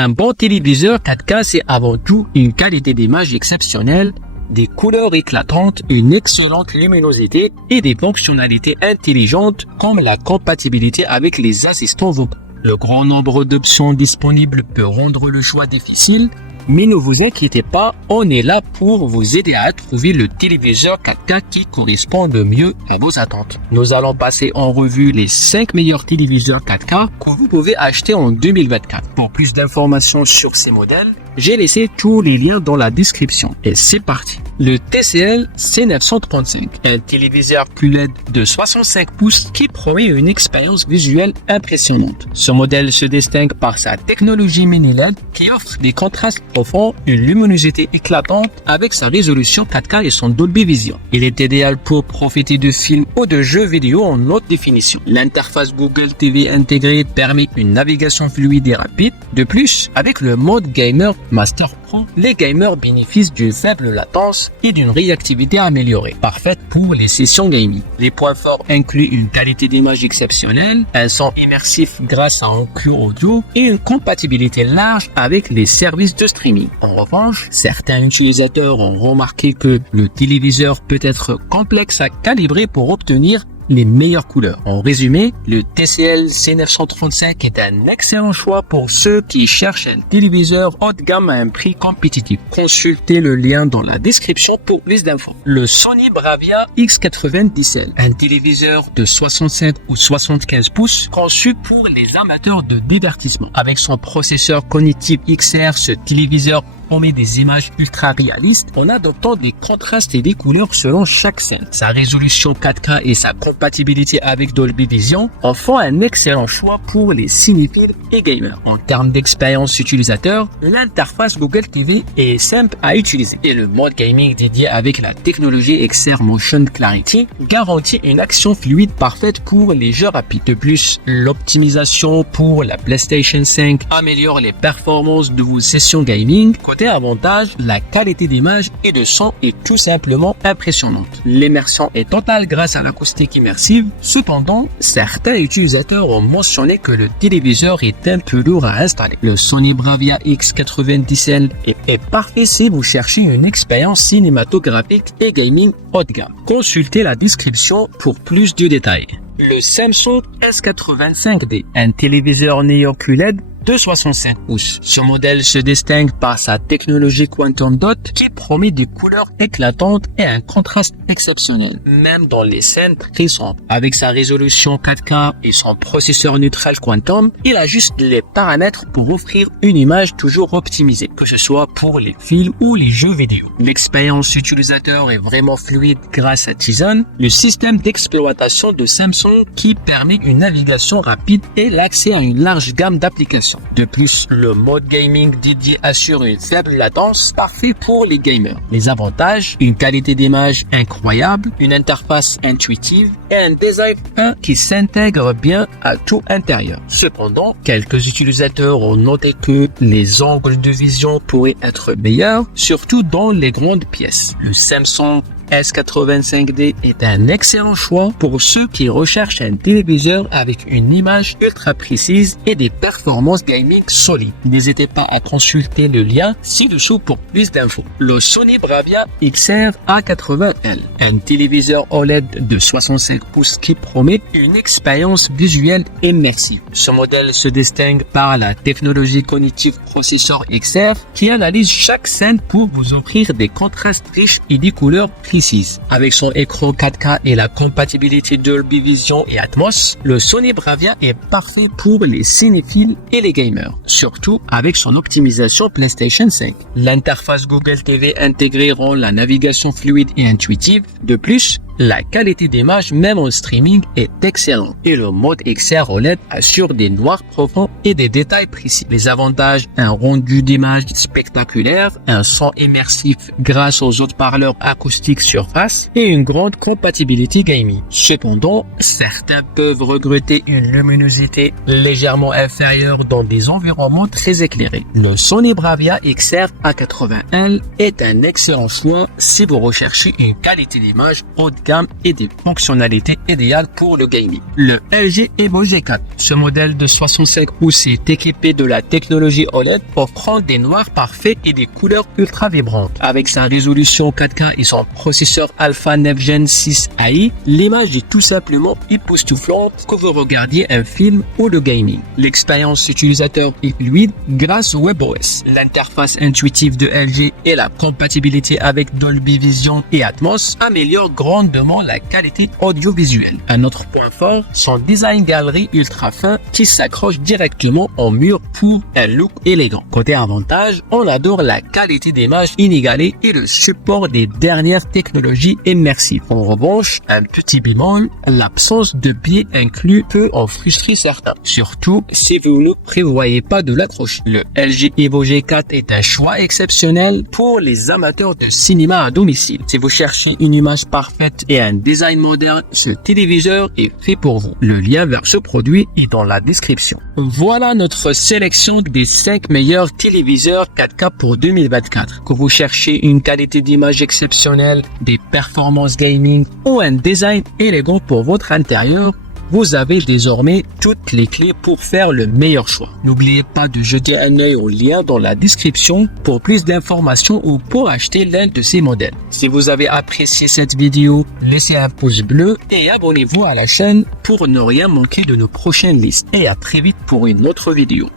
Un bon téléviseur 4K, c'est avant tout une qualité d'image exceptionnelle, des couleurs éclatantes, une excellente luminosité et des fonctionnalités intelligentes comme la compatibilité avec les assistants vocaux. Le grand nombre d'options disponibles peut rendre le choix difficile, mais ne vous inquiétez pas, on est là pour vous aider à trouver le téléviseur 4K qui correspond le mieux à vos attentes. Nous allons passer en revue les 5 meilleurs téléviseurs 4K que vous pouvez acheter en 2024. Pour plus d'informations sur ces modèles, j'ai laissé tous les liens dans la description. Et c'est parti. Le TCL C935, un téléviseur QLED de 65 pouces qui promet une expérience visuelle impressionnante. Ce modèle se distingue par sa technologie mini LED qui offre des contrastes profonds, une luminosité éclatante avec sa résolution 4K et son Dolby Vision. Il est idéal pour profiter de films ou de jeux vidéo en haute définition. L'interface Google TV intégrée permet une navigation fluide et rapide. De plus, avec le mode gamer Master Pro, les gamers bénéficient d'une faible latence et d'une réactivité améliorée, parfaite pour les sessions gaming. Les points forts incluent une qualité d'image exceptionnelle, un son immersif grâce à un cue audio et une compatibilité large avec les services de streaming. En revanche, certains utilisateurs ont remarqué que le téléviseur peut être complexe à calibrer pour obtenir les meilleures couleurs. En résumé, le TCL C935 est un excellent choix pour ceux qui cherchent un téléviseur haut de gamme à un prix compétitif. Consultez le lien dans la description pour plus d'infos. Le Sony Bravia X90L, un téléviseur de 65 ou 75 pouces conçu pour les amateurs de divertissement. Avec son processeur cognitif XR, ce téléviseur promet des images ultra réalistes en adoptant des contrastes et des couleurs selon chaque scène. Sa résolution 4K et sa compatibilité avec Dolby Vision en font un excellent choix pour les cinéphiles et gamers. En termes d'expérience utilisateur, l'interface Google TV est simple à utiliser et le mode gaming dédié avec la technologie XR Motion Clarity garantit une action fluide parfaite pour les jeux rapides. De plus, l'optimisation pour la PlayStation 5 améliore les performances de vos sessions gaming. Côté avantage, la qualité d'image et de son est tout simplement impressionnante. L'immersion est totale grâce à l'acoustique immersive. Cependant, certains utilisateurs ont mentionné que le téléviseur est un peu lourd à installer. Le Sony Bravia X90L est parfait si vous cherchez une expérience cinématographique et gaming haut de gamme. Consultez la description pour plus de détails. Le Samsung S85D, un téléviseur Neo QLED de 65 pouces. Ce modèle se distingue par sa technologie Quantum Dot qui promet des couleurs éclatantes et un contraste exceptionnel, même dans les scènes très sombres. Avec sa résolution 4K et son processeur neutral Quantum, il ajuste les paramètres pour offrir une image toujours optimisée, que ce soit pour les films ou les jeux vidéo. L'expérience utilisateur est vraiment fluide grâce à Tizen, le système d'exploitation de Samsung qui permet une navigation rapide et l'accès à une large gamme d'applications. De plus, le mode gaming dédié assure une faible latence, parfait pour les gamers. Les avantages, une qualité d'image incroyable, une interface intuitive et un design fin qui s'intègre bien à tout intérieur. Cependant, quelques utilisateurs ont noté que les angles de vision pourraient être meilleurs, surtout dans les grandes pièces. Le Samsung S85D est un excellent choix pour ceux qui recherchent un téléviseur avec une image ultra précise et des performances gaming solides. N'hésitez pas à consulter le lien ci-dessous pour plus d'infos. Le Sony Bravia XR A80L, un téléviseur OLED de 65 pouces qui promet une expérience visuelle immersive. Ce modèle se distingue par la technologie cognitive processeur XR qui analyse chaque scène pour vous offrir des contrastes riches et des couleurs précises. Avec son écran 4K et la compatibilité Dolby Vision et Atmos, le Sony Bravia est parfait pour les cinéphiles et les gamers, surtout avec son optimisation PlayStation 5. L'interface Google TV intégrée rend la navigation fluide et intuitive. De plus, la qualité d'image même en streaming est excellente et le mode XR OLED assure des noirs profonds et des détails précis. Les avantages, un rendu d'image spectaculaire, un son immersif grâce aux haut-parleurs acoustiques surface et une grande compatibilité gaming. Cependant, certains peuvent regretter une luminosité légèrement inférieure dans des environnements très éclairés. Le Sony Bravia XR A80L est un excellent choix si vous recherchez une qualité d'image haut de gamme. gamme et des fonctionnalités idéales pour le gaming. Le LG Evo G4. Ce modèle de 65 pouces est équipé de la technologie OLED offrant des noirs parfaits et des couleurs ultra vibrantes. Avec sa résolution 4K et son processeur Alpha 9 Gen 6 AI, l'image est tout simplement époustouflante que vous regardiez un film ou le gaming. L'expérience utilisateur est fluide grâce au WebOS. L'interface intuitive de LG et la compatibilité avec Dolby Vision et Atmos améliorent grandement la qualité audiovisuelle. Un autre point fort, son design galerie ultra fin qui s'accroche directement au mur pour un look élégant. Côté avantage, on adore la qualité d'image inégalée et le support des dernières technologies immersives. En revanche, un petit bémol, l'absence de biais inclus peut en frustrer certains, surtout si vous ne prévoyez pas de l'accrocher. Le LG Evo G4 est un choix exceptionnel pour les amateurs de cinéma à domicile. Si vous cherchez une image parfaite et un design moderne, ce téléviseur est fait pour vous. Le lien vers ce produit est dans la description. Voilà notre sélection des 5 meilleurs téléviseurs 4K pour 2024. Que vous cherchez une qualité d'image exceptionnelle, des performances gaming ou un design élégant pour votre intérieur, vous avez désormais toutes les clés pour faire le meilleur choix. N'oubliez pas de jeter un œil au lien dans la description pour plus d'informations ou pour acheter l'un de ces modèles. Si vous avez apprécié cette vidéo, laissez un pouce bleu et abonnez-vous à la chaîne pour ne rien manquer de nos prochaines listes. Et à très vite pour une autre vidéo.